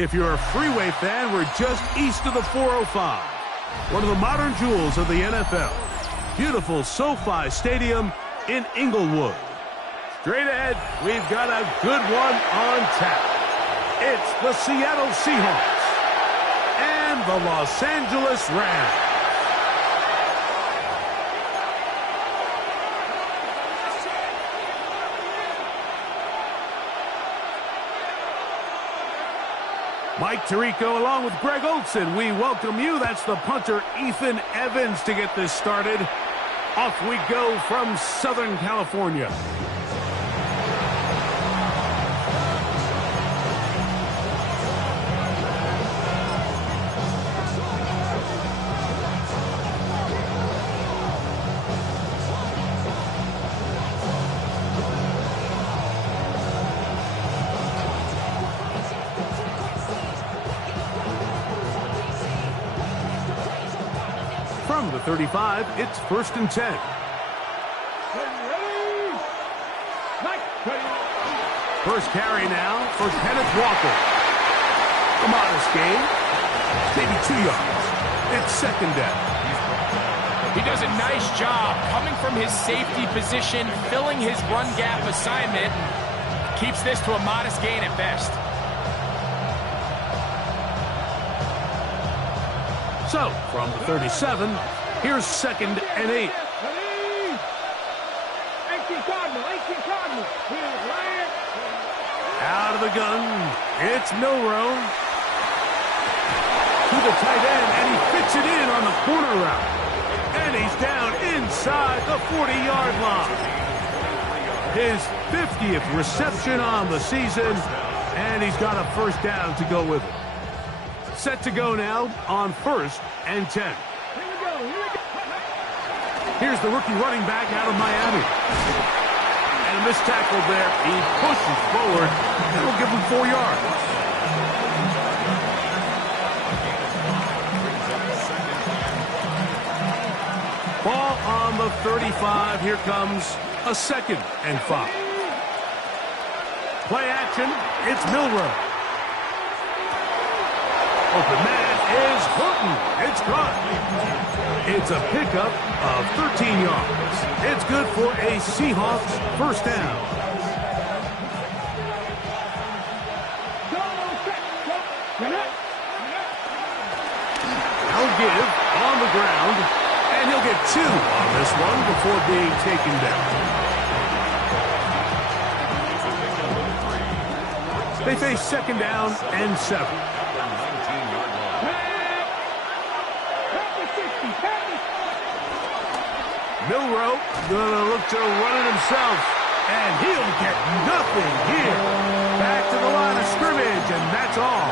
If you're a freeway fan, we're just east of the 405. One of the modern jewels of the NFL. Beautiful SoFi Stadium in Inglewood. Straight ahead, we've got a good one on tap. It's the Seattle Seahawks and the Los Angeles Rams. Mike Tirico along with Greg Olsen. We welcome you. That's the punter, Ethan Evans, to get this started. Off we go from Southern California. From the 35, it's 1st and 10. First carry now for Kenneth Walker. A modest gain, maybe 2 yards. It's 2nd down. He does a nice job coming from his safety position, filling his run gap assignment. Keeps this to a modest gain at best. So, from the 37, here's 2nd and 8. Out of the gun, it's Milroe. To the tight end, and he fits it in on the corner route. And he's down inside the 40-yard line. His 50th reception on the season, and he's got a 1st down to go with it. Set to go now on 1st and 10. Here's the rookie running back out of Miami. And a missed tackle there. He pushes forward, and we'll give him 4 yards. Ball on the 35. Here comes a 2nd and 5. Play action. It's Milroe. Open man is Horton. It's caught. It's a pickup of 13 yards. It's good for a Seahawks 1st down. I'll give on the ground, and he'll get 2 on this one before being taken down. They face 2nd down and 7. Milroe gonna look to run it himself, and he'll get nothing here. Back to the line of scrimmage, and that's all.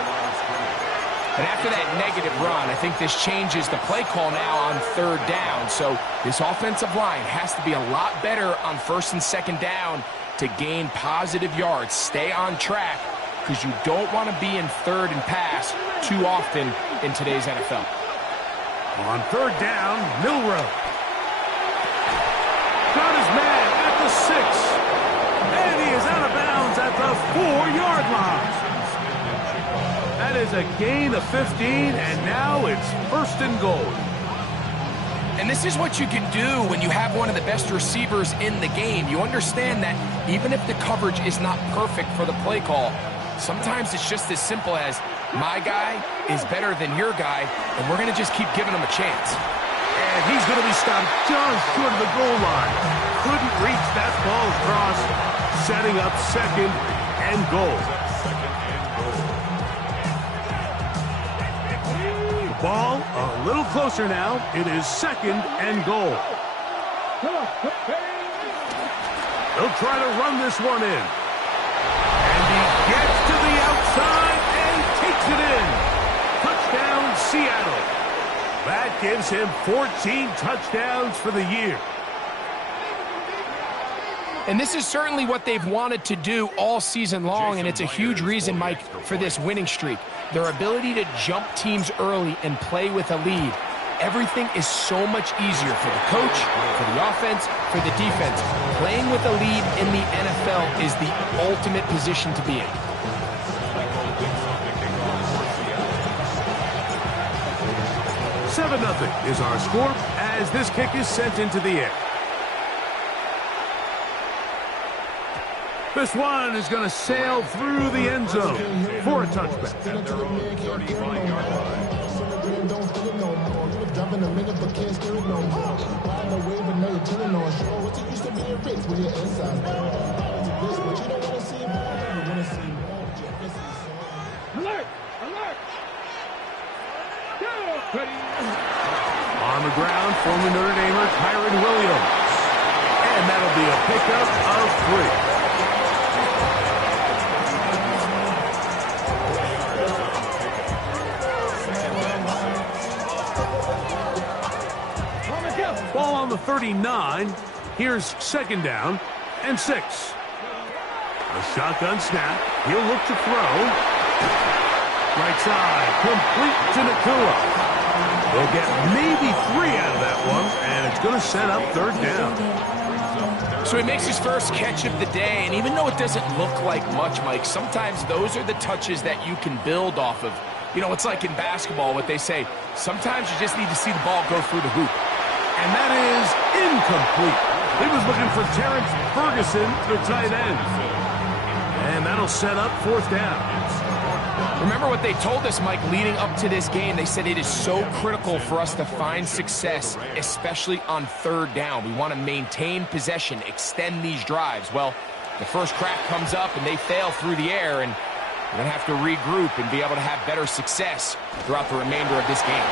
And after that negative run, I think this changes the play call now on 3rd down. So this offensive line has to be a lot better on 1st and 2nd down to gain positive yards. Stay on track, because you don't want to be in 3rd and pass too often in today's NFL. On 3rd down, Milroe. Got his man at the 6. And he is out of bounds at the 4-yard line. That is a gain of 15, and now it's 1st and goal. And this is what you can do when you have one of the best receivers in the game. You understand that even if the coverage is not perfect for the play call, sometimes it's just as simple as my guy is better than your guy, and we're going to just keep giving him a chance. And he's going to be stopped just short of the goal line. Couldn't reach that ball across, setting up 2nd and goal. The ball a little closer now. It is 2nd and goal. They'll try to run this one in. And he gets to the outside and takes it in. Touchdown, Seattle. That gives him 14 touchdowns for the year. And this is certainly what they've wanted to do all season long, and it's a huge reason, Mike, for this winning streak. Their ability to jump teams early and play with a lead. Everything is so much easier for the coach, for the offense, for the defense. Playing with a lead in the NFL is the ultimate position to be in. 7-0 is our score as this kick is sent into the air. This one is going to sail through the end zone for a touchback. At their own 35-yard line. Alert! Alert! On the ground, former Notre Damer Kyron Williams. And that'll be a pickup of 3. Ball on the 39. Here's 2nd down and 6. A shotgun snap. He'll look to throw. Right side, complete to Nakua. They'll get maybe 3 out of that one, and it's going to set up 3rd down. So he makes his first catch of the day, and even though it doesn't look like much, Mike, sometimes those are the touches that you can build off of. You know, it's like in basketball, what they say, sometimes you just need to see the ball go through the hoop. And that is incomplete. He was looking for Terrence Ferguson, the tight end. And that'll set up 4th down. Remember what they told us, Mike, leading up to this game. They said it is so critical for us to find success, especially on 3rd down. We want to maintain possession, extend these drives. Well, the first crack comes up and they fail through the air, and we're going to have to regroup and be able to have better success throughout the remainder of this game.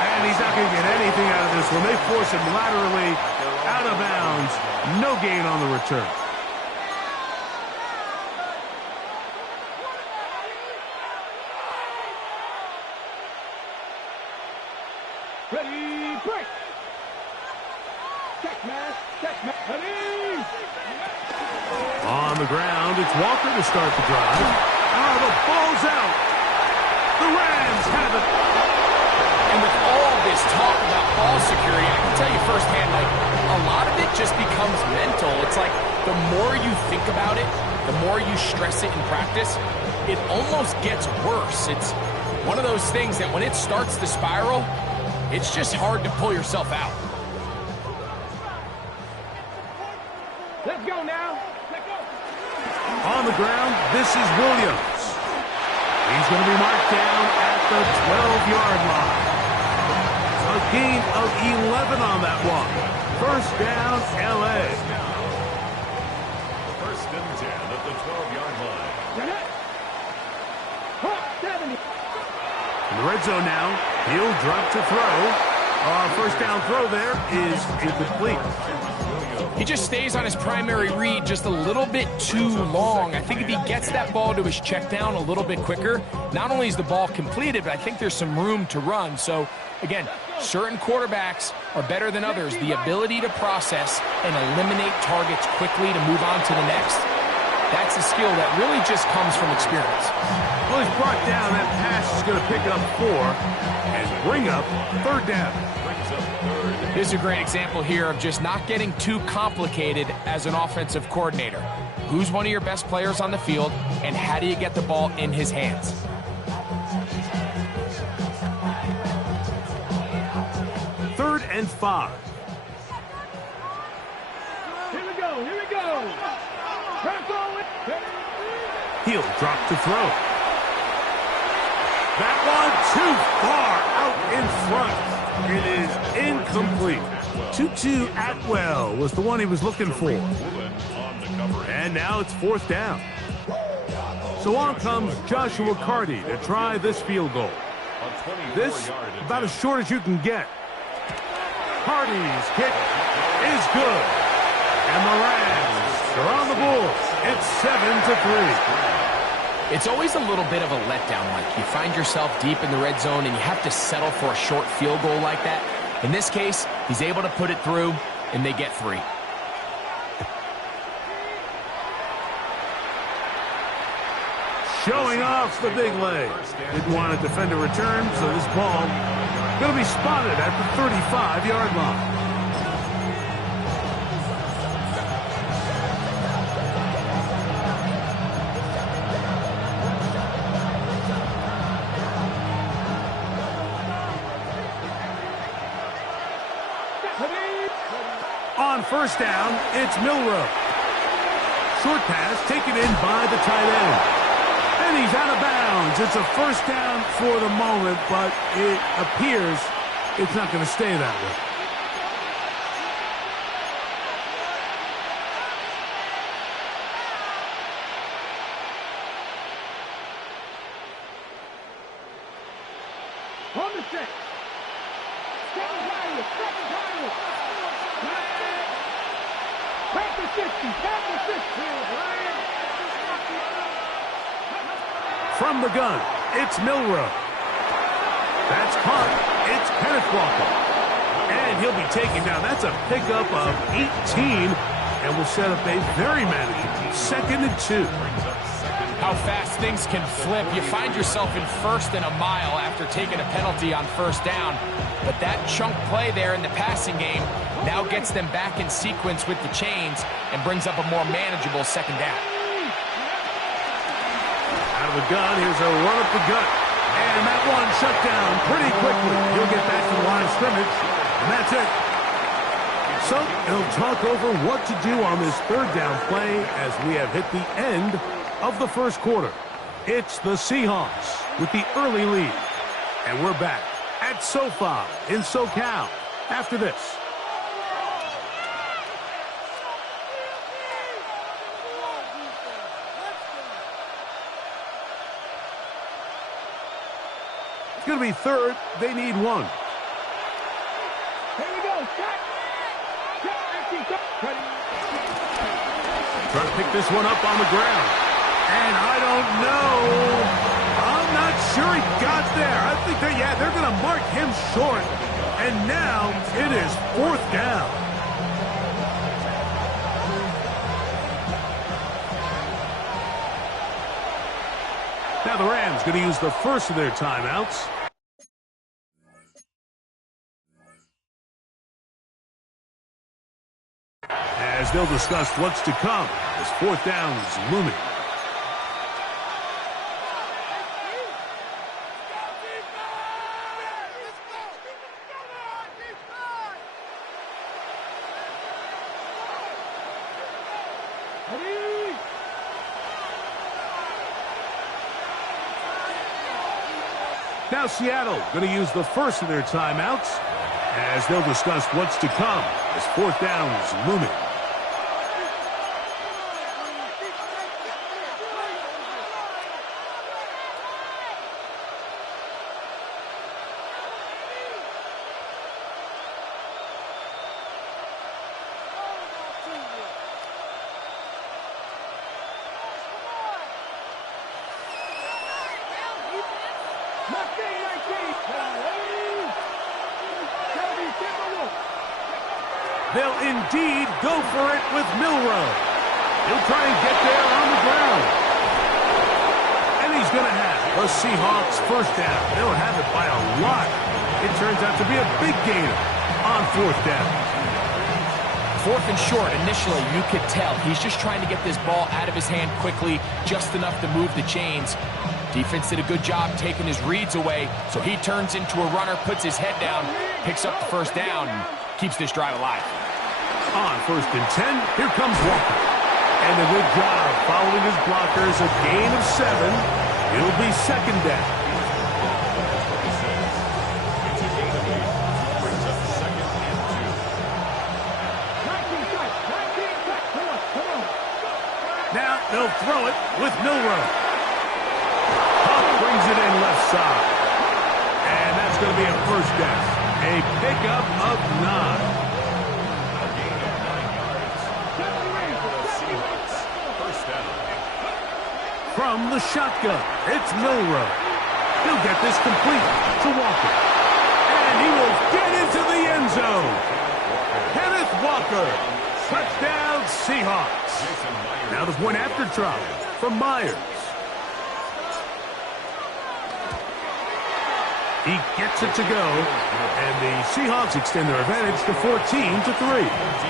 And he's not going to get anything out of this one. They force him laterally out of bounds. No gain on the return. Ready, break! Check, man. Check, man. Ready! On the ground, it's Walker to start the drive. Oh, the ball's out. The Rams have it. And with all this talk about ball security, I can tell you firsthand, like, a lot of it just becomes mental. It's like the more you think about it, the more you stress it in practice, it almost gets worse. It's one of those things that when it starts to spiral, it's just hard to pull yourself out. Let's go now. Let's go. On the ground, this is Williams. He's going to be marked down at the 12-yard line. A gain of 11 on that one. 1st down, L.A. 1st and 10 at the 12-yard line. Huh, 70. In the red zone now, he'll drop to throw. Our 1st down throw there is incomplete. He just stays on his primary read just a little bit too long. I think if he gets that ball to his check down a little bit quicker, not only is the ball completed, but I think there's some room to run. So, again, certain quarterbacks are better than others. The ability to process and eliminate targets quickly to move on to the next, that's a skill that really just comes from experience. Well, he's brought down. That pass is going to pick up 4 and bring up 3rd down. This is a great example here of just not getting too complicated as an offensive coordinator. Who's one of your best players on the field, and how do you get the ball in his hands? Third and 5. Here we go. Here we go. He'll drop to throw. That one too far out in front. It is incomplete. Tutu Atwell was the one he was looking for. And now it's 4th down. So on comes Joshua Carty to try this field goal. This about as short as you can get. Carty's kick is good. And the Rams are on the board. It's 7-3. It's always a little bit of a letdown, Mike. You find yourself deep in the red zone and you have to settle for a short field goal like that. In this case, he's able to put it through, and they get 3. Showing off the big leg. Didn't want to defend a return, so this ball going to be spotted at the 35-yard line. On first down, it's Milroe. Short pass taken in by the tight end. And he's out of bounds. It's a first down for the moment, but it appears it's not going to stay that way. On the set. Second title. Back to 60. From the gun, it's Milroe. That's caught. It's Kenneth Walker. And he'll be taken down. That's a pickup of 18. And will set up a very manageable 2nd and 2. How fast things can flip. You find yourself in 1st and a mile after taking a penalty on first down. But that chunk play there in the passing game now gets them back in sequence with the chains and brings up a more manageable 2nd down. Out of the gun, here's a run up the gut. And that one shut down pretty quickly. He'll get back to the line of scrimmage. And that's it. So he'll talk over what to do on this 3rd down play as we have hit the end of the first quarter. It's the Seahawks with the early lead. And we're back at SoFi in SoCal after this. It's going to be 3rd. They need 1. Here we go. Trying to pick this one up on the ground. And I don't know. I'm not sure he got there. I think they're going to mark him short. And now it is 4th down. Now the Rams going to use the first of their timeouts. As they'll discuss what's to come as 4th down is looming. Now Seattle going to use the first of their timeouts as they'll discuss what's to come as 4th down is looming. They'll indeed go for it with Milroe. He'll try and get there on the ground. And he's going to have a Seahawks first down. They'll have it by a lot. It turns out to be a big gainer on 4th down. 4th and short, initially, you could tell he's just trying to get this ball out of his hand quickly, just enough to move the chains. Defense did a good job taking his reads away, so he turns into a runner, puts his head down, picks up the first down, and keeps this drive alive. On 1st and 10, here comes Walker. And a good job following his blockers, a gain of 7. It'll be 2nd down. Now they'll throw it with Milroe. Huff brings it in left side. And that's going to be a first down. A pickup of 9. From the shotgun, it's Milroe. He'll get this complete to Walker. And he will get into the end zone. Kenneth Walker. Touchdown, Seahawks. Now the point after try from Myers. He gets it to go. And the Seahawks extend their advantage to 14-3.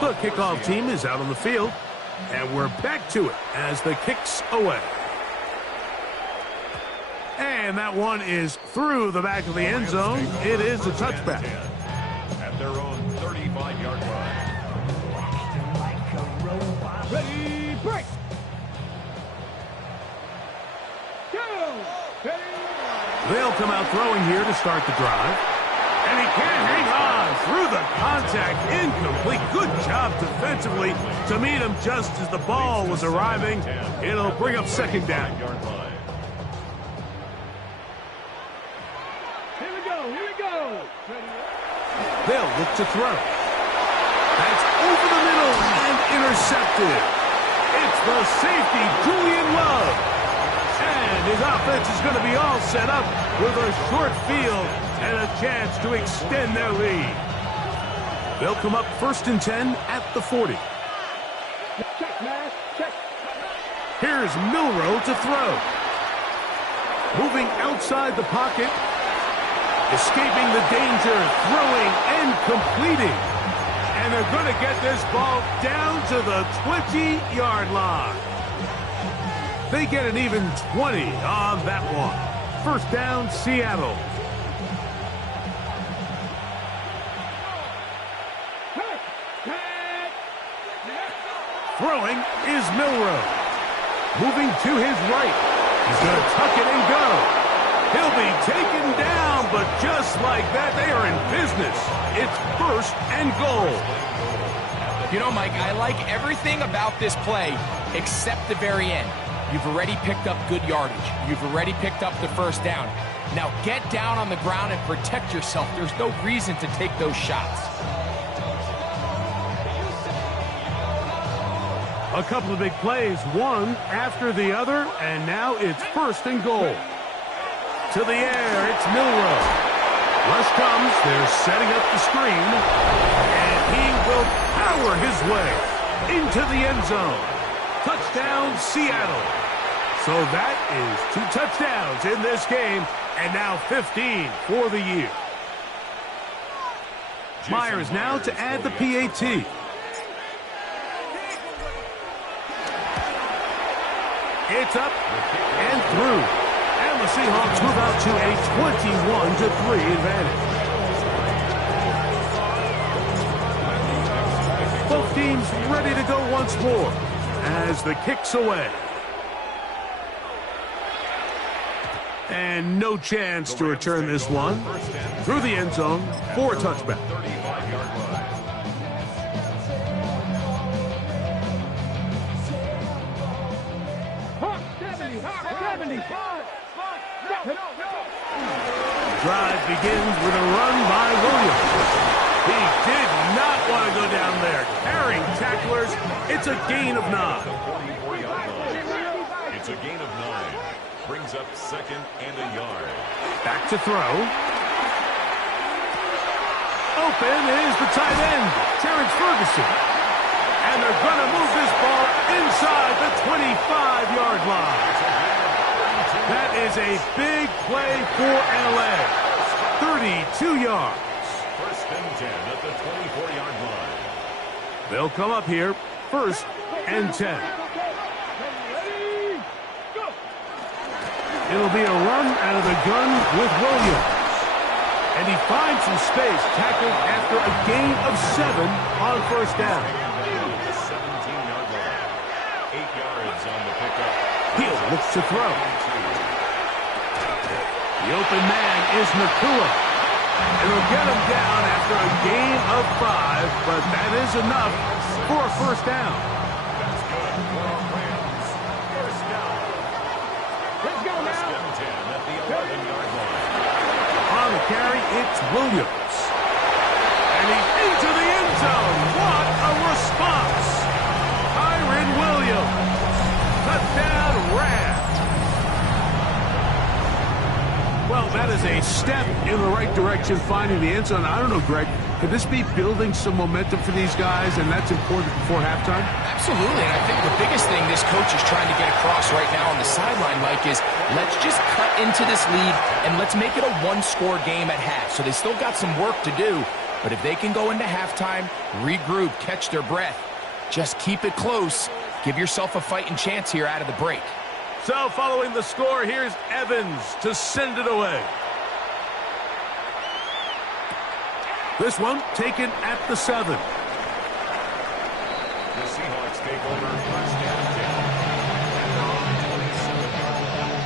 The kickoff team is out on the field, and we're back to it as the kick's away. And And that one is through the back of the end zone. It is a touchback. At their own 35-yard line. Ready, break. Go. Ready. They'll come out throwing here to start the drive. And he can't hang on through the contact. Incomplete. Good job defensively to meet him just as the ball was arriving. It'll bring up second down. Here we go. Here we go. Ready. They'll look to throw. That's over the middle and intercepted. It's the safety, Julian Love. And his offense is going to be all set up with a short field and a chance to extend their lead. They'll come up 1st and 10 at the 40. Check, man. Check. Here's Milroe to throw. Moving outside the pocket. Escaping the danger, throwing and completing. And they're going to get this ball down to the 20-yard line. They get an even 20 on that one. First down, Seattle. Throwing is Milroe. Moving to his right. He's going to tuck it and go. He'll be taken down, but just like that, they are in business. It's 1st and goal. You know, Mike, I like everything about this play except the very end. You've already picked up good yardage. You've already picked up the first down. Now get down on the ground and protect yourself. There's no reason to take those shots. A couple of big plays, one after the other, and now it's 1st and goal. To the air, it's Milroe. Rush comes, they're setting up the screen, and he will power his way into the end zone. Touchdown, Seattle. So that is 2 touchdowns in this game, and now 15 for the year. Myers now to add the PAT. It's up and through. And the Seahawks move out to a 21-3 advantage. Both teams ready to go once more as the kick's away. And no chance to return this one. Through the end zone for a touchback. 35-yard line. Hawk 70. Hawk 70. Drive begins with a run by Williams. He did not want to go down there. Carrying tacklers, it's a gain of 9. 44-yard line. It's a gain of 9. Brings up 2nd and a yard. Back to throw. Open is the tight end, Terrence Ferguson. And they're going to move this ball inside the 25-yard line. That is a big play for LA. 32 yards. 1st and 10 at the 24-yard line. They'll come up here, 1st and 10. It'll be a run out of the gun with Williams. And he finds some space, tackled after a gain of 7 on 1st down. 17-yard line. 8 yards on the pickup. Hill looks to throw. The open man is Nakua. And he'll get him down after a gain of 5, but that is enough for a 1st down. That's good for our Rams. 1st down. Let's go 1st now. and 10 at the 11-yard line. On the carry, it's Williams. And he's into the end zone. What a response. Kyron Williams. Touchdown, Rams. Well, that is a step in the right direction, finding the end zone. I don't know, Greg, could this be building some momentum for these guys, and that's important before halftime? Absolutely, and I think the biggest thing this coach is trying to get across right now on the sideline, Mike, is let's just cut into this lead and let's make it a one-score game at half. So they still got some work to do, but if they can go into halftime, regroup, catch their breath, just keep it close, give yourself a fighting chance here out of the break. So following the score, here's Evans to send it away. This one taken at the 7. The Seahawks take over first down 10. And they're on the 27-yard line.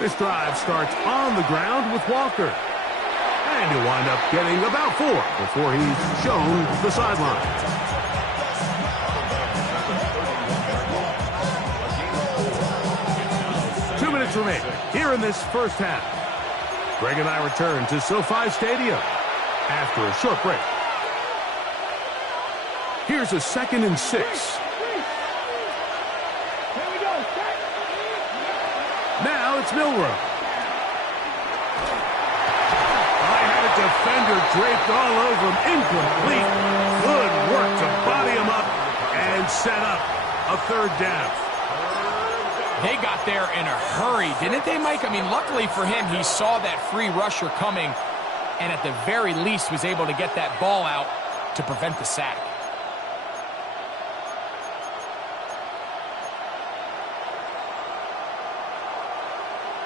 This drive starts on the ground with Walker. And he'll wind up getting about 4 before he's shown the sideline. Two minutes remain here in this first half. Greg and I return to SoFi Stadium after a short break. Here's a 2nd and 6. Now it's Milroe. I had a defender draped all over him. Incomplete. Good work to body him up and set up a 3rd down. They got there in a hurry, didn't they, Mike? I mean, luckily for him, he saw that free rusher coming and at the very least was able to get that ball out to prevent the sack.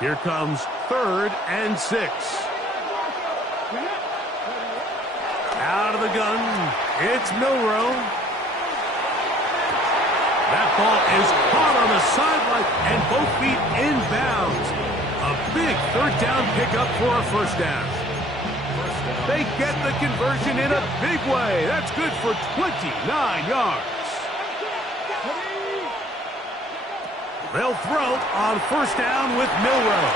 Here comes 3rd and 6. Out of the gun, it's Milroe. That ball is caught on the sideline and both feet inbounds. A big 3rd down pickup for a 1st down. They get the conversion in a big way. That's good for 29 yards. They'll throw on 1st down with Milroe.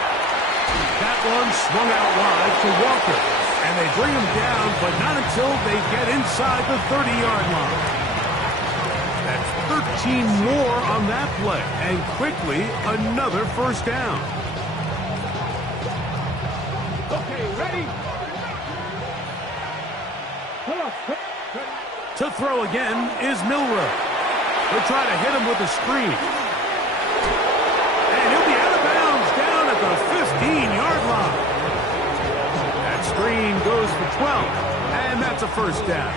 That one swung out wide to Walker. And they bring him down, but not until they get inside the 30-yard line. That's 13 more on that play. And quickly, another 1st down. Okay, ready? To throw again is Milroe. They'll try to hit him with a screen. And he'll be out of bounds down at the 15-yard line. That screen goes for 12, and that's a 1st down.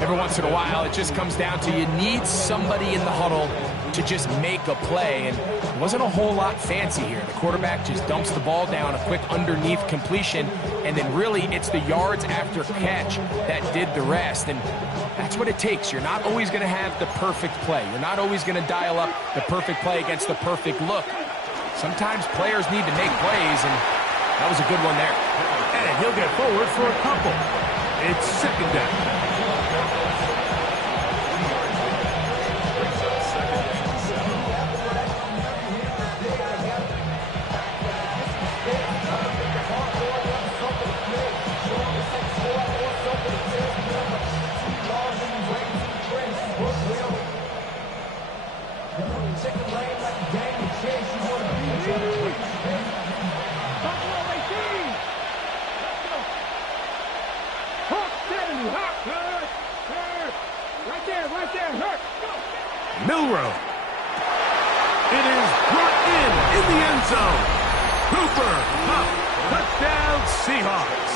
Every once in a while, it just comes down to you need somebody in the huddle to just make a play, and it wasn't a whole lot fancy here. The quarterback just dumps the ball down, a quick underneath completion, and then really it's the yards after catch that did the rest, and that's what it takes. You're not always going to have the perfect play. You're not always going to dial up the perfect play against the perfect look. Sometimes players need to make plays, and that was a good one there. And he'll get forward for a couple. It's 2nd down. Milroe. It is brought in the end zone. Cooper, Cup, touchdown Seahawks.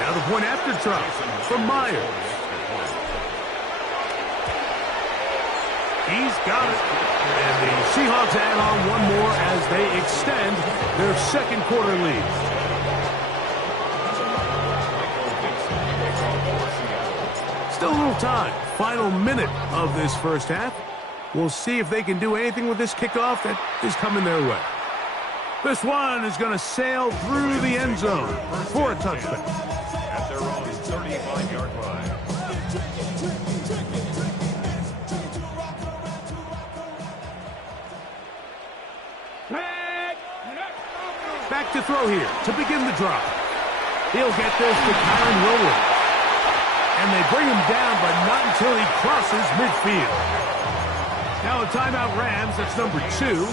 Now the point after try from Myers. He's got it. And the Seahawks add on one more as they extend their 2nd quarter lead. Still a little time. Final minute of this 1st half. We'll see if they can do anything with this kickoff that is coming their way. This one is going to sail through the end zone for a touchdown. At their own 35-yard line. Back to throw here to begin the drive. He'll get this to Kyron Williams. And they bring him down, but not until he crosses midfield. Now a timeout Rams, that's number 2,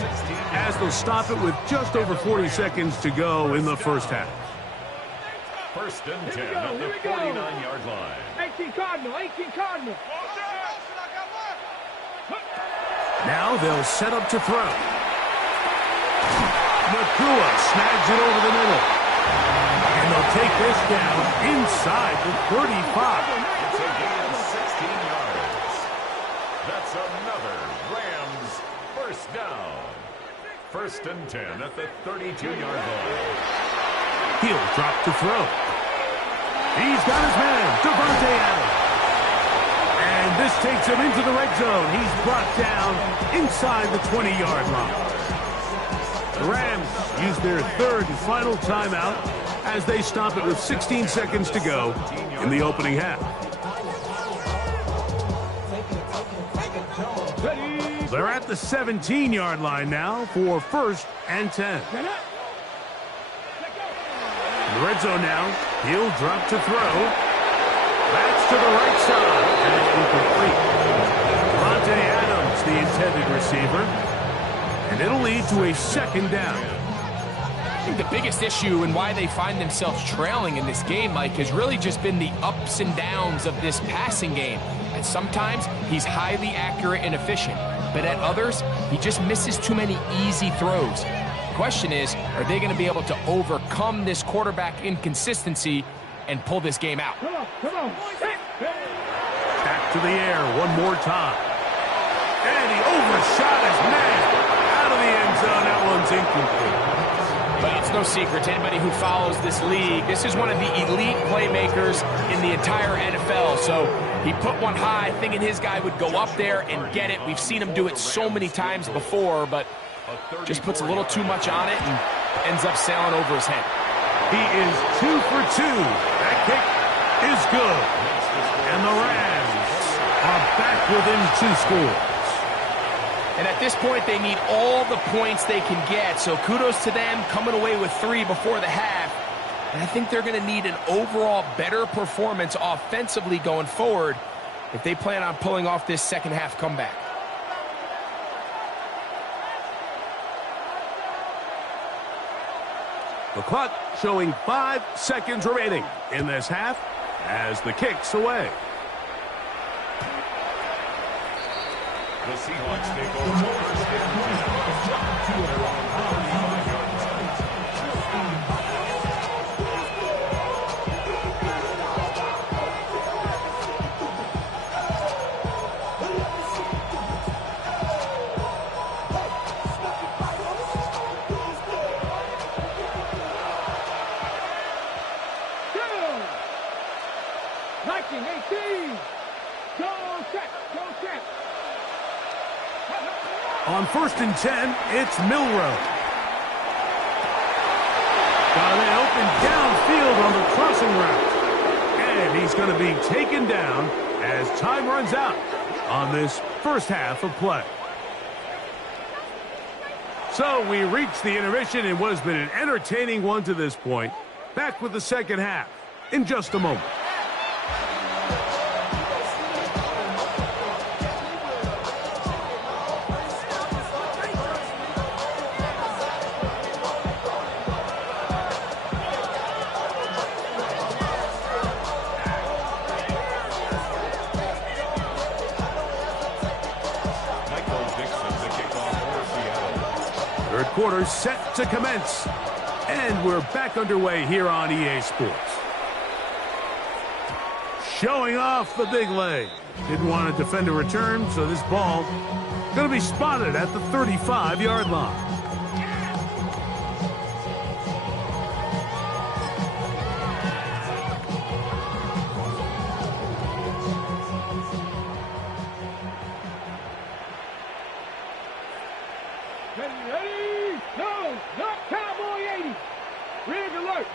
as they'll stop it with just over 40 seconds to go in the 1st half. 1st and 10 at the 49-yard line. 18 Cardinal, 18 Cardinal. Now they'll set up to throw. Nakua snags it over the middle. And they'll take this down inside the 35. It's a gain of 16 yards. That's another Rams first down. 1st and 10 at the 32-yard line. He'll drop to throw. He's got his man, Devontae Adams. And this takes him into the red zone. He's brought down inside the 20-yard line. The Rams use their 3rd and final timeout as they stop it with 16 seconds to go in the opening half. They're at the 17-yard line now for 1st and 10. In the red zone now, he'll drop to throw. That's to the right side, and it's incomplete. Devontae Adams, the intended receiver, and it'll lead to a 2nd down. I think the biggest issue and why they find themselves trailing in this game, Mike, has really just been the ups and downs of this passing game. And sometimes he's highly accurate and efficient, but at others, he just misses too many easy throws. The question is, are they going to be able to overcome this quarterback inconsistency and pull this game out? Come on. Back to the air one more time. And he overshot his man. Out of the end zone, that one's incomplete. But it's no secret to anybody who follows this league. This is one of the elite playmakers in the entire NFL. So he put one high, thinking his guy would go up there and get it. We've seen him do it so many times before, but just puts a little too much on it and ends up sailing over his head. He is 2 for 2. That kick is good. And the Rams are back within 2 scores. And at this point, they need all the points they can get. So kudos to them coming away with 3 before the half. And I think they're going to need an overall better performance offensively going forward if they plan on pulling off this second half comeback. The clock showing 5 seconds remaining in this half as the kick's away. The Seahawks take over 1st and 10. They're on 35-yard line. Go! 19-18. Go check. On 1st and 10, it's Milroe. Got a man open downfield on the crossing route. And he's going to be taken down as time runs out on this first half of play. So we reach the intermission in what has been an entertaining one to this point. Back with the second half in just a moment. Third quarter set to commence. And we're back underway here on EA Sports. Showing off the big leg. Didn't want to defend a return, so this ball going to be spotted at the 35-yard line. Ready? No, not Cowboy 80. Rig alert.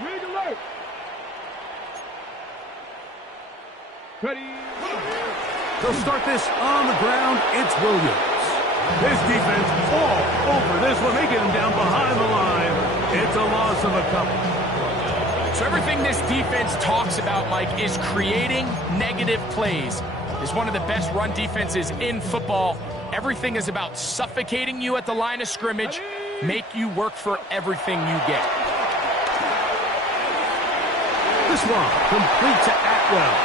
Ready? They'll start this on the ground. It's Williams. This defense all over this one, making him down behind the line. It's a loss of a couple. So everything this defense talks about, Mike, is creating negative plays. It's one of the best run defenses in football. Everything is about suffocating you at the line of scrimmage, make you work for everything you get. This one complete to Atwell.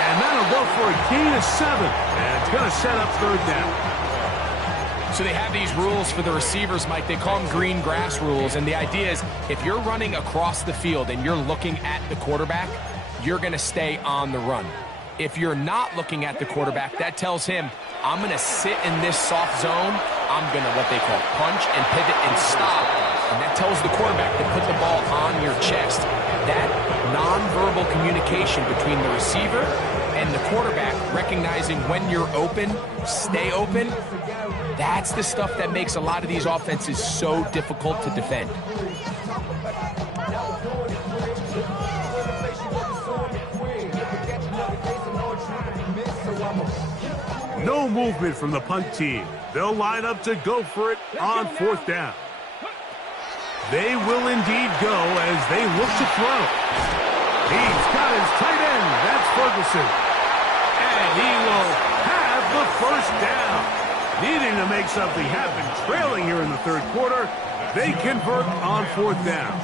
And that'll go for a gain of 7. And it's going to set up third down. So they have these rules for the receivers, Mike. They call them green grass rules. And the idea is if you're running across the field and you're looking at the quarterback, you're going to stay on the run. If you're not looking at the quarterback, that tells him, I'm going to sit in this soft zone. I'm going to what they call punch and pivot and stop. And that tells the quarterback to put the ball on your chest. That nonverbal communication between the receiver and the quarterback, recognizing when you're open, stay open, that's the stuff that makes a lot of these offenses so difficult to defend. No movement from the punt team. They'll line up to go for it on 4th down. They will indeed go as they look to throw. He's got his tight end. That's Ferguson. And he will have the first down. Needing to make something happen, trailing here in the 3rd quarter, they convert on 4th down.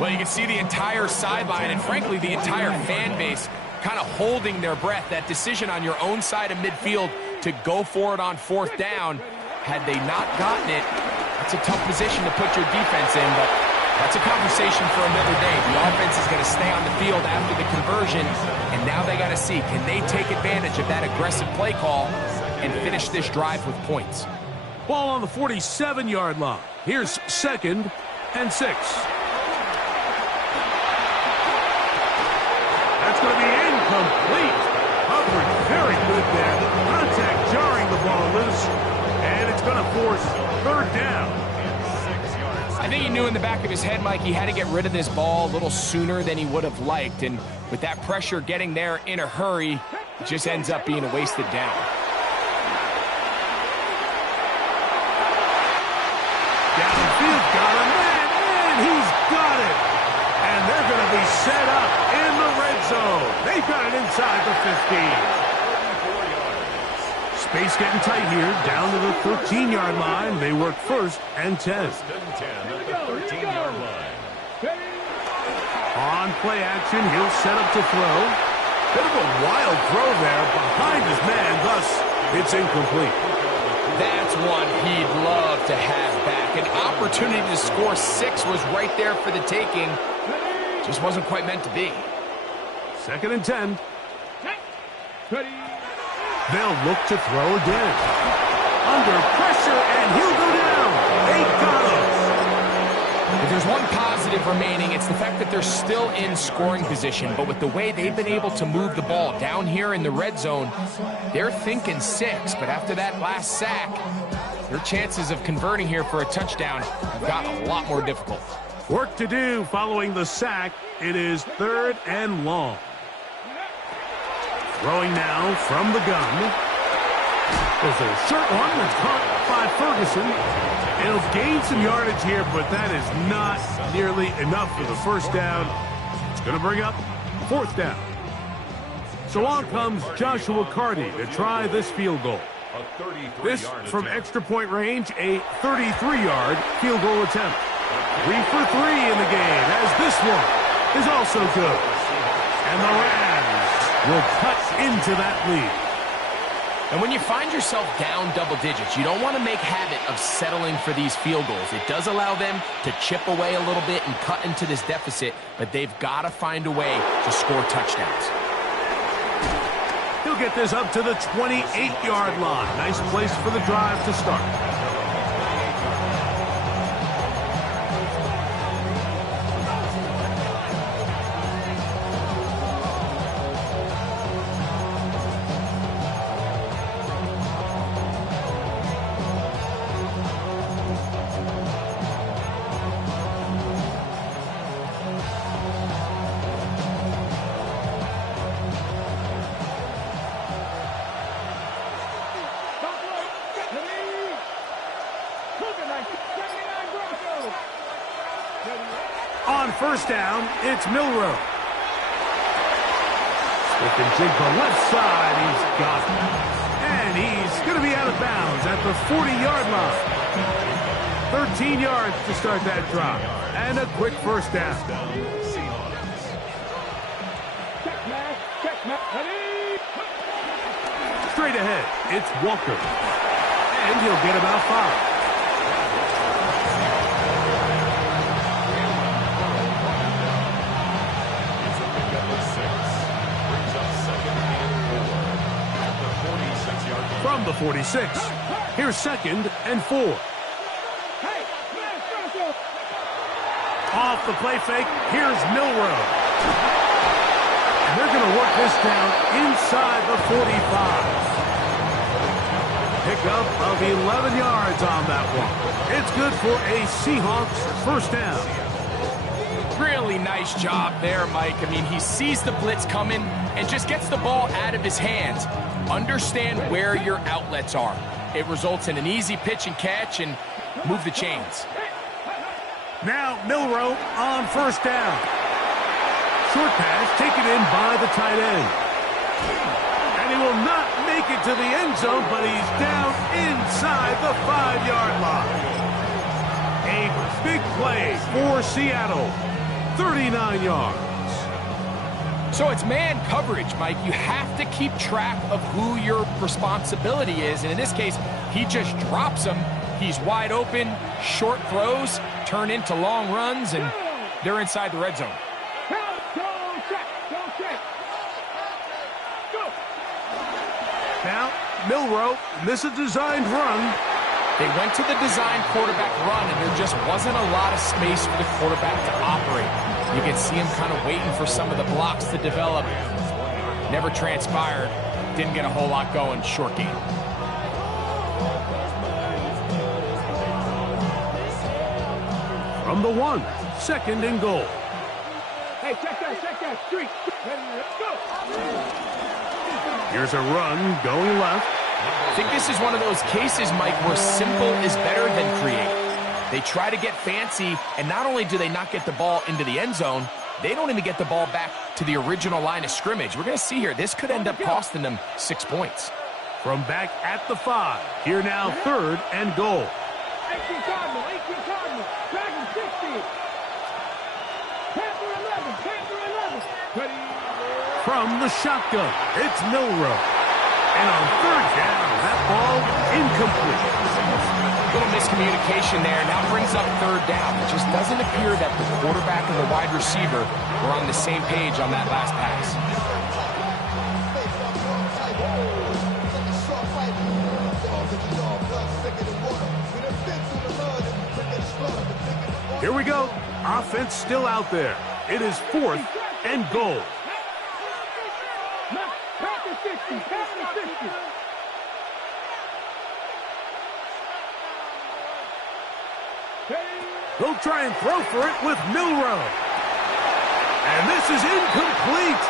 Well, you can see the entire sideline and, frankly, the entire fan base kind of holding their breath. That decision on your own side of midfield to go for it on 4th down, had they not gotten it, it's a tough position to put your defense in, but that's a conversation for another day. The offense is going to stay on the field after the conversion, and now they got to see, can they take advantage of that aggressive play call and finish this drive with points? Ball on the 47-yard line. Here's 2nd and 6. That's going to be incomplete. Coverage very good there. Contact jarring the ball loose, and it's going to force 3rd down. I think he knew in the back of his head, Mike, he had to get rid of this ball a little sooner than he would have liked, and with that pressure getting there in a hurry, it just ends up being a wasted down. Downfield, got him, and he's got it. And they're going to be set up in the red zone. They've got it inside the 15. Space getting tight here, down to the 13-yard line. They work 1st and 10. 1st and 10 at the 13-yard line. On play action, he'll set up to throw. Bit of a wild throw there behind his man, thus it's incomplete. That's one he'd love to have back. An opportunity to score 6 was right there for the taking. Just wasn't quite meant to be. 2nd and 10. They'll look to throw again. Under pressure, and he'll go down. They got him. If there's one positive remaining, it's the fact that they're still in scoring position. But with the way they've been able to move the ball down here in the red zone, they're thinking 6. But after that last sack, their chances of converting here for a touchdown have gotten a lot more difficult. Work to do following the sack. It is 3rd and long. Throwing now from the gun. There's a short one that's caught by Ferguson. It'll gain some yardage here, but that is not nearly enough for the first down. It's going to bring up 4th down. So on comes Joshua Carty to try this field goal. This from extra point range, a 33-yard field goal attempt. 3 for 3 in the game, as this one is also good. And the Rams will cut into that lead. And when you find yourself down double digits, you don't want to make habit of settling for these field goals. It does allow them to chip away a little bit and cut into this deficit, but they've got to find a way to score touchdowns. He'll get this up to the 28-yard line. Nice place for the drive to start. On 1st down, it's Milroe. Stick and jig the left side. He's got it. And he's going to be out of bounds at the 40-yard line. 13 yards to start that drive. And a quick 1st down. Straight ahead, it's Walker. And he'll get about 5. From the 46, here's 2nd and 4. Off the play fake, here's Milroe. And they're going to work this down inside the 45. Pickup of 11 yards on that one. It's good for a Seahawks first down. Really nice job there, Mike. I mean, he sees the blitz coming and just gets the ball out of his hands. Understand where your outlets are. It results in an easy pitch and catch and move the chains. Now Milroe on first down. Short pass taken in by the tight end. And he will not make it to the end zone, but he's down inside the 5-yard line. A big play for Seattle. 39 yards. So it's man coverage, Mike. You have to keep track of who your responsibility is. And in this case, he just drops him. He's wide open. Short throws turn into long runs, and they're inside the red zone. Now, Milroe, this is a designed run. They went to the design quarterback run, and there just wasn't a lot of space for the quarterback to operate. You can see him kind of waiting for some of the blocks to develop. Never transpired. Didn't get a whole lot going. Short game. From the 1, 2nd and goal. Hey, check that street. Let's go. Here's a run going left. I think this is one of those cases, Mike, where simple is better than creative. They try to get fancy, and not only do they not get the ball into the end zone, they don't even get the ball back to the original line of scrimmage. We're going to see here, this could end up costing them 6 points. From back at the 5, here now 3rd and goal. 18 Cardinal, Dragon 60. Panther 11. From the shotgun, it's Milroe. And on 3rd down, that ball incomplete. Little miscommunication there. Now brings up 3rd down. It just doesn't appear that the quarterback and the wide receiver were on the same page on that last pass. Here we go. Offense still out there. It is 4th and goal. Panther 60. He'll try and throw for it with Milroe. And this is incomplete.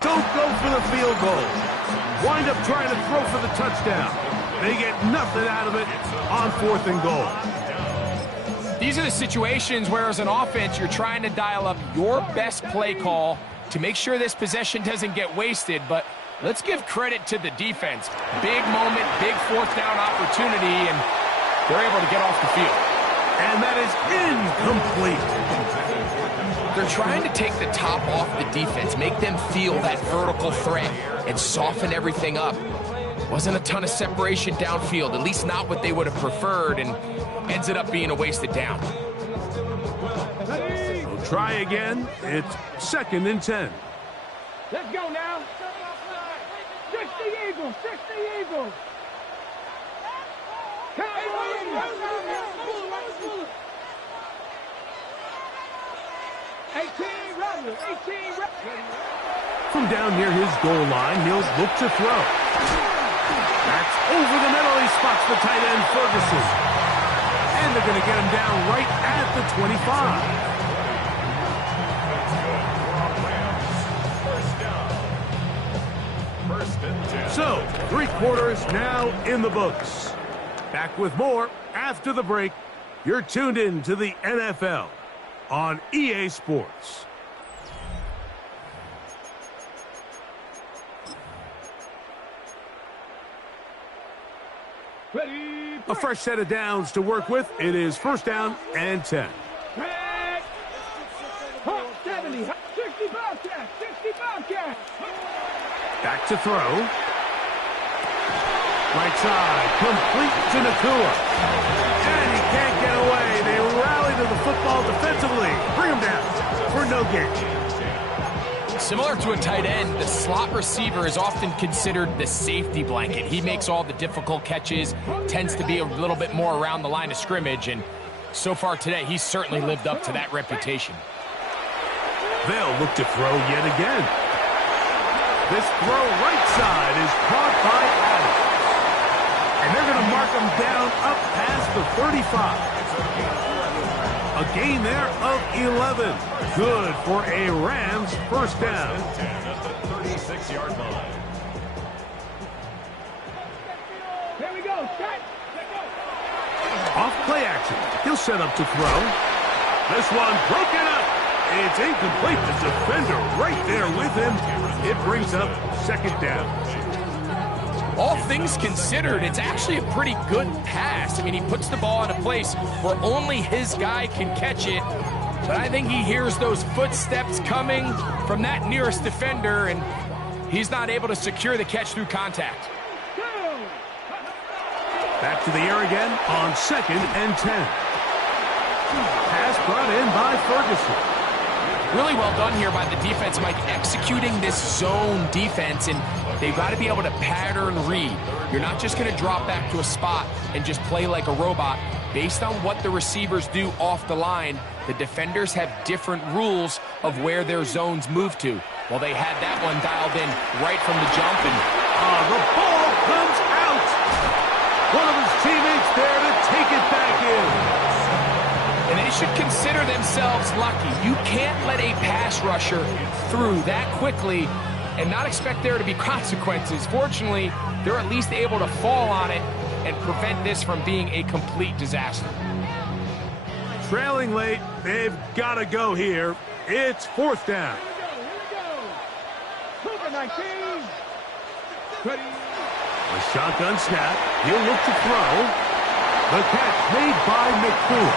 Don't go for the field goal. Wind up trying to throw for the touchdown. They get nothing out of it on 4th and goal. These are the situations where, as an offense, you're trying to dial up your best play call to make sure this possession doesn't get wasted. But let's give credit to the defense. Big moment, big 4th down opportunity, and they're able to get off the field. And that is incomplete. They're trying to take the top off the defense, make them feel that vertical threat, and soften everything up. Wasn't a ton of separation downfield, at least not what they would have preferred, and ends it up being a wasted down. They'll try again. It's 2nd and 10. Let's go now. 60 Eagles, 60 Eagles. Cowboys. 18 Rebels, 18 Rebels. From down near his goal line, he'll look to throw. That's over the middle. He spots the tight end, Ferguson. And they're going to get him down right at the 25. So, 3 quarters now in the books. Back with more after the break. You're tuned in to the NFL on EA Sports. Ready. A fresh set of downs to work with. It is 1st down and 10. 70, 60 Bobcats, 60 Bobcats. Back to throw. Right side, complete to Nakua. And he can't get away. They rally to the football defensively. Bring him down for no gain. Similar to a tight end, the slot receiver is often considered the safety blanket. He makes all the difficult catches, tends to be a little bit more around the line of scrimmage, and so far today, he's certainly lived up to that reputation. They'll look to throw yet again. This throw right side is caught by Adams. And they're going to mark him down up past the 35. A gain there of 11. Good for a Rams 1st down. At the 36-yard line. Here we go, set. Off play action. He'll set up to throw. This one broken up. It's incomplete. The defender right there with him. It brings up 2nd down. All things considered, it's actually a pretty good pass. I mean, he puts the ball in a place where only his guy can catch it. But I think he hears those footsteps coming from that nearest defender, and he's not able to secure the catch through contact. Back to the air again on 2nd and 10. Pass brought in by Ferguson. Really well done here by the defense, Mike, executing this zone defense, and they've got to be able to pattern read. You're not just going to drop back to a spot and just play like a robot. Based on what the receivers do off the line, the defenders have different rules of where their zones move to. Well, they had that one dialed in right from the jump, and the ball comes out. One of his teammates there to take it back in. And they should consider themselves lucky. You can't let a pass rusher through that quickly and not expect there to be consequences. Fortunately, they're at least able to fall on it and prevent this from being a complete disaster. Trailing late, they've got to go here. It's 4th down. Here we go. 19. Ready. A shotgun snap. He'll look to throw. The catch made by McCool.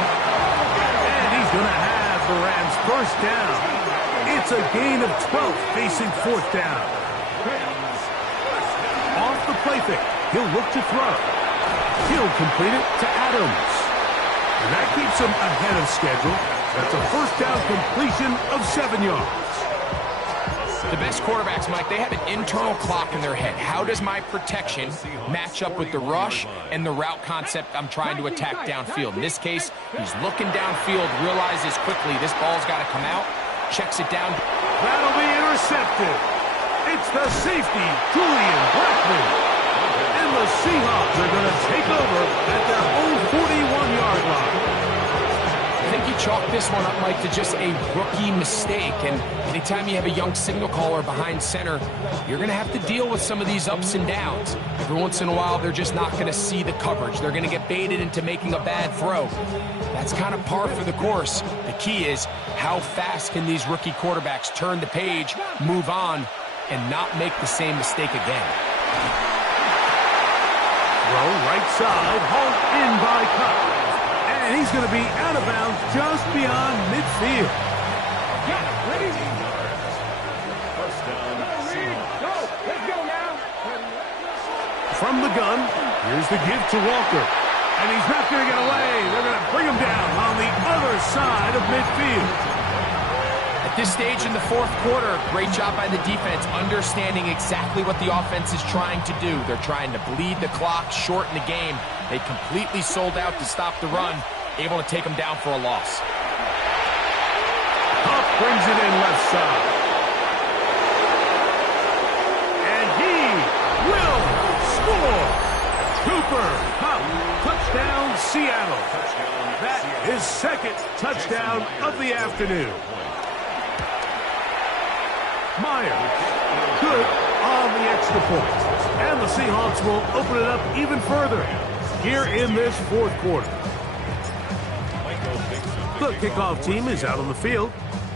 And he's going to have the Rams 1st down. It's a gain of 12 facing 4th down. Off the play fake. He'll look to throw. He'll complete it to Adams. And that keeps him ahead of schedule. That's a 1st down completion of 7 yards. The best quarterbacks, Mike, they have an internal clock in their head. How does my protection match up with the rush and the route concept I'm trying to attack downfield? In this case, he's looking downfield, realizes quickly this ball's got to come out, checks it down. That'll be intercepted. It's the safety, Julian Blackman. And the Seahawks are going to take over at their own 41-yard line. I think you chalk this one up, Mike, to just a rookie mistake. And anytime you have a young signal caller behind center, you're going to have to deal with some of these ups and downs. Every once in a while, they're just not going to see the coverage. They're going to get baited into making a bad throw. That's kind of par for the course. The key is how fast can these rookie quarterbacks turn the page, move on, and not make the same mistake again. Throw right side, hauled in by Cobb. And he's going to be out of bounds just beyond midfield. Got it. Ready? First down, Seahawks. Go. Let's go now. From the gun, here's the give to Walker. And he's not going to get away. They're going to bring him down on the other side of midfield. At this stage in the fourth quarter, great job by the defense, understanding exactly what the offense is trying to do. They're trying to bleed the clock, shorten the game. They completely sold out to stop the run, able to take them down for a loss. Huff brings it in left side. And he will score. Cooper Huff, touchdown Seattle. That is second touchdown of the afternoon. Myers, good on the extra point. And the Seahawks will open it up even further here in this fourth quarter. The kickoff team is out on the field,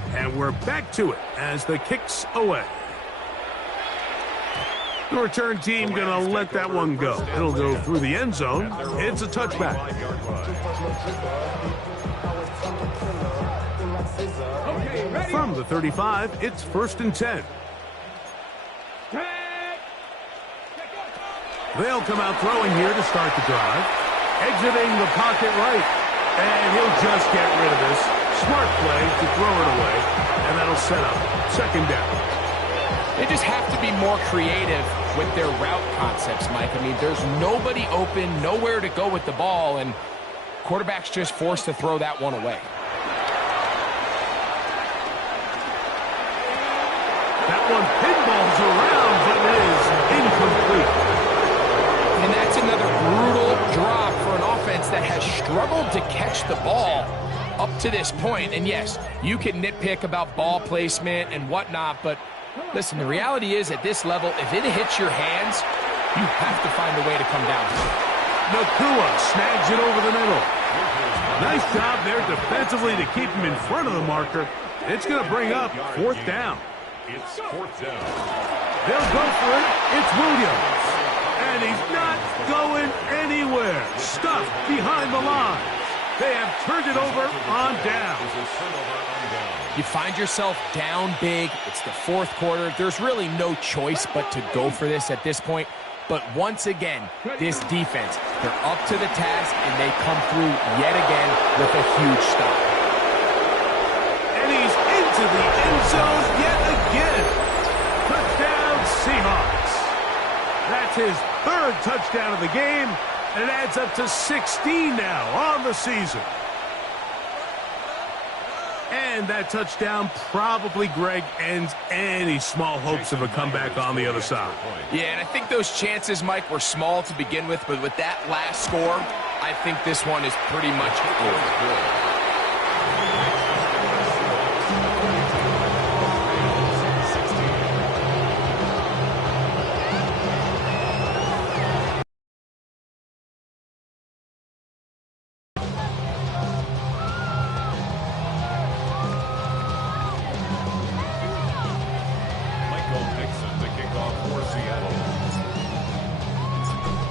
and we're back to it as the kick's away. The return team going to let that one go. It'll go through the end zone. It's a touchback. From the 35, it's 1st and 10. They'll come out throwing here to start the drive. Exiting the pocket right. And he'll just get rid of this. Smart play to throw it away. And that'll set up second down. They just have to be more creative with their route concepts, Mike. I mean, there's nobody open, nowhere to go with the ball, and quarterback's just forced to throw that one away. That one pinballs around, but is incomplete. And that's another brutal drop for an offense that has struggled to catch the ball up to this point. And yes, you can nitpick about ball placement and whatnot, but listen, the reality is at this level, if it hits your hands, you have to find a way to come down. Nakua snags it over the middle. Nice job there defensively to keep him in front of the marker. It's going to bring up 4th down. It's 4th down. They'll go for it. It's Williams. And he's not going anywhere. Stuffed behind the line. They have turned it over on down. You find yourself down big. It's the fourth quarter. There's really no choice but to go for this at this point. But once again, this defense, they're up to the task, and they come through yet again with a huge stop. And he's into the end zone yet again. Touchdown, Seahawks. That's his 3rd touchdown of the game, and it adds up to 16 now on the season. And that touchdown probably, Greg, ends any small hopes of a comeback on the other side. Yeah, and I think those chances, Mike, were small to begin with, but with that last score, I think this one is pretty much over.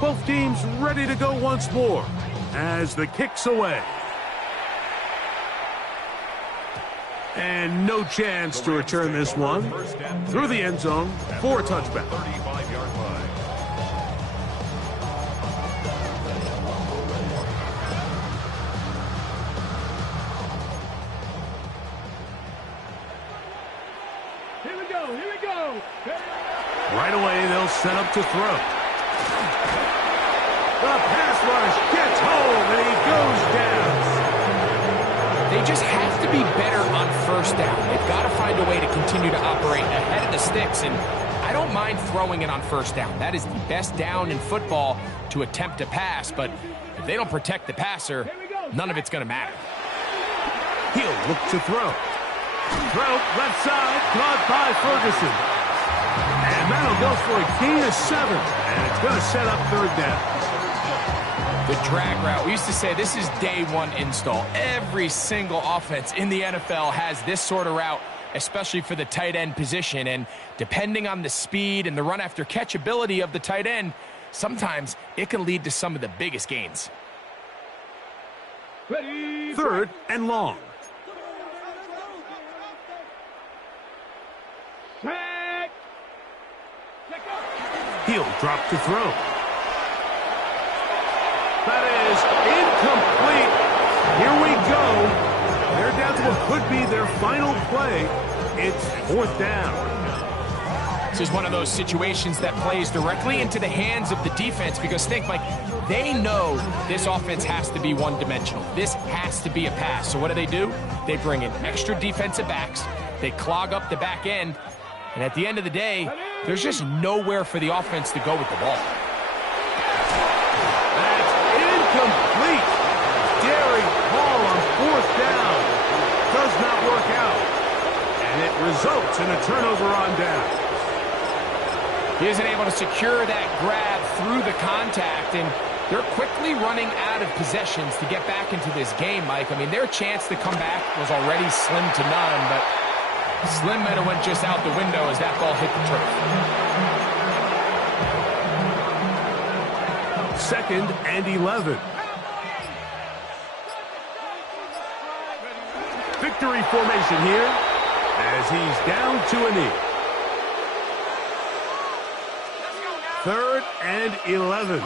Both teams ready to go once more as the kick's away. And no chance to return this one through the end zone for a touchback. 35-yard line. Here we go. Here we go. Right away, they'll set up to throw. The pass rush gets home, and he goes down. They just have to be better on first down. They've got to find a way to continue to operate ahead of the sticks, and I don't mind throwing it on first down. That is the best down in football to attempt to pass, but if they don't protect the passer, none of it's going to matter. He'll look to throw. Throw, left side, caught by Ferguson. And that'll go for a gain of 7. And it's going to set up third down. The drag route. We used to say this is day one install. Every single offense in the NFL has this sort of route, especially for the tight end position. And depending on the speed and the run after catch ability of the tight end, sometimes it can lead to some of the biggest gains. Third and long. He'll drop to throw. That is incomplete. Here we go. They're down to what could be their final play. It's fourth down. This is one of those situations that plays directly into the hands of the defense because think, Mike, they know this offense has to be one-dimensional. This has to be a pass. So what do? They bring in extra defensive backs. They clog up the back end. And at the end of the day, there's just nowhere for the offense to go with the ball. That's incomplete. Daring ball on fourth down. Does not work out. And it results in a turnover on down. He isn't able to secure that grab through the contact, and they're quickly running out of possessions to get back into this game, Mike. I mean, their chance to come back was already slim to none, but slim might have went just out the window as that ball hit the turf. Second and 11. Victory formation here as he's down to a knee. Third and 11.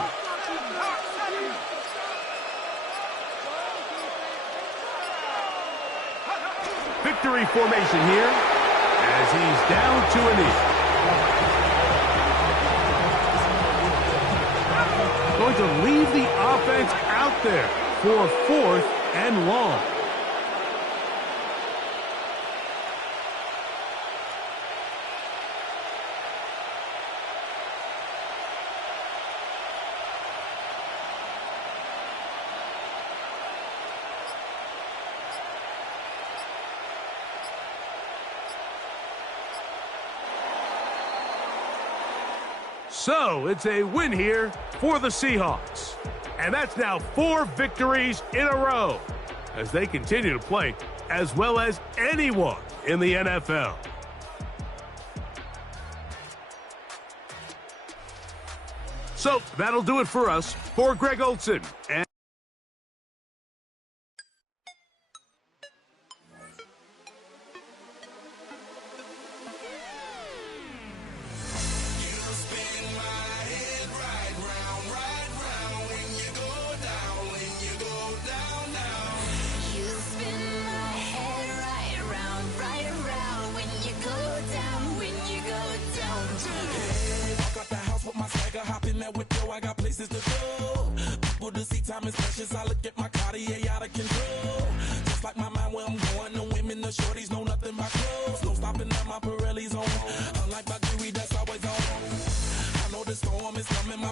Victory formation here as he's down to a knee. Going to leave the offense out there for fourth and long. So it's a win here for the Seahawks. And that's now 4 victories in a row as they continue to play as well as anyone in the NFL. So that'll do it for us. For Greg Olson and I got places to go. People to see, time is precious. I look at my Cartier out of control. Just like my mind where I'm going. The women, the shorties know nothing but clothes. No stopping at my Pirelli's on. Unlike my jewelry that's always on. I know the storm is coming. My